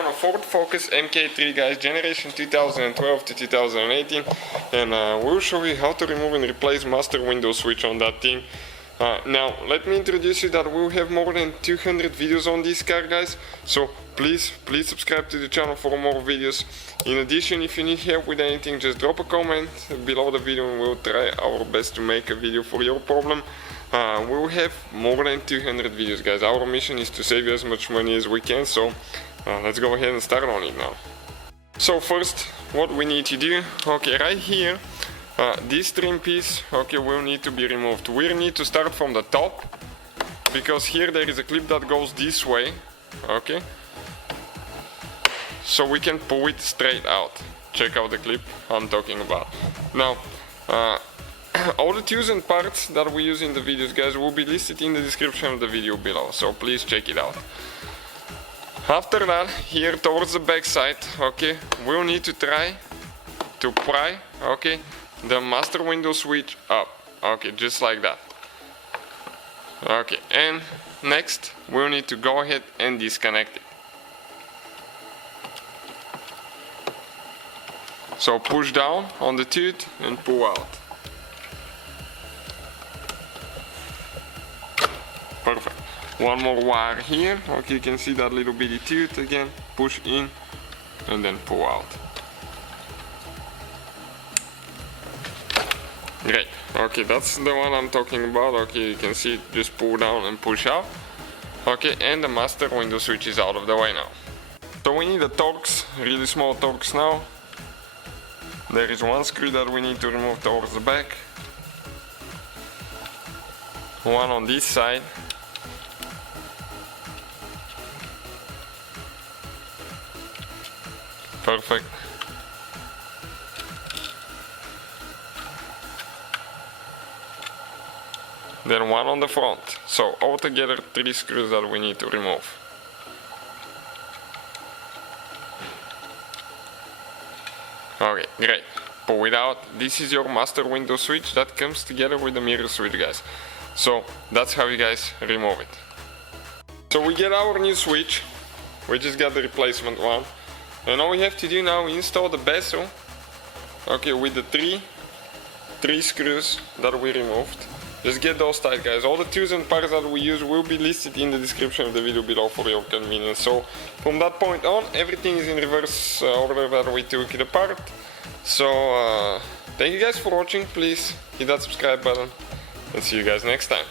on a Ford Focus MK3, guys, generation 2012 to 2018, and we'll show you how to remove and replace master window switch on that thing. Now let me introduce you that we'll have more than 200 videos on this car, guys, so please subscribe to the channel for more videos. In addition, if you need help with anything, just drop a comment below the video and we'll try our best to make a video for your problem. We'll have more than 200 videos, guys. Our mission is to save you as much money as we can, so let's go ahead and start on it now. So first, what we need to do, okay, right here, this trim piece, okay, will need to be removed. We need to start from the top, because here there is a clip that goes this way, okay, so we can pull it straight out. Check out the clip I'm talking about. Now, all the tools and parts that we use in the videos, guys, will be listed in the description of the video below, so please check it out. After that, here towards the back side, okay, we'll need to try to pry, okay, the master window switch up, okay, just like that. Okay, and next we'll need to go ahead and disconnect it. So push down on the tooth and pull out. Perfect. One more wire here, okay, you can see that little bitty tooth again, push in and then pull out. Great, okay, that's the one I'm talking about, okay, you can see it, just pull down and push out. Okay, and the master window switch is out of the way now. So we need the Torx, really small Torx now. There is one screw that we need to remove towards the back. One on this side. Perfect. Then one on the front. So altogether 3 screws that we need to remove. Okay, great. Pull it out. This is your master window switch that comes together with the mirror switch, guys. So that's how you guys remove it. So we get our new switch. We just got the replacement one. And all we have to do now is install the bezel, okay, with the three screws that we removed. Just get those tight, guys. All the tools and parts that we use will be listed in the description of the video below for your convenience. So from that point on, everything is in reverse order that we took it apart. So thank you guys for watching. Please hit that subscribe button and see you guys next time.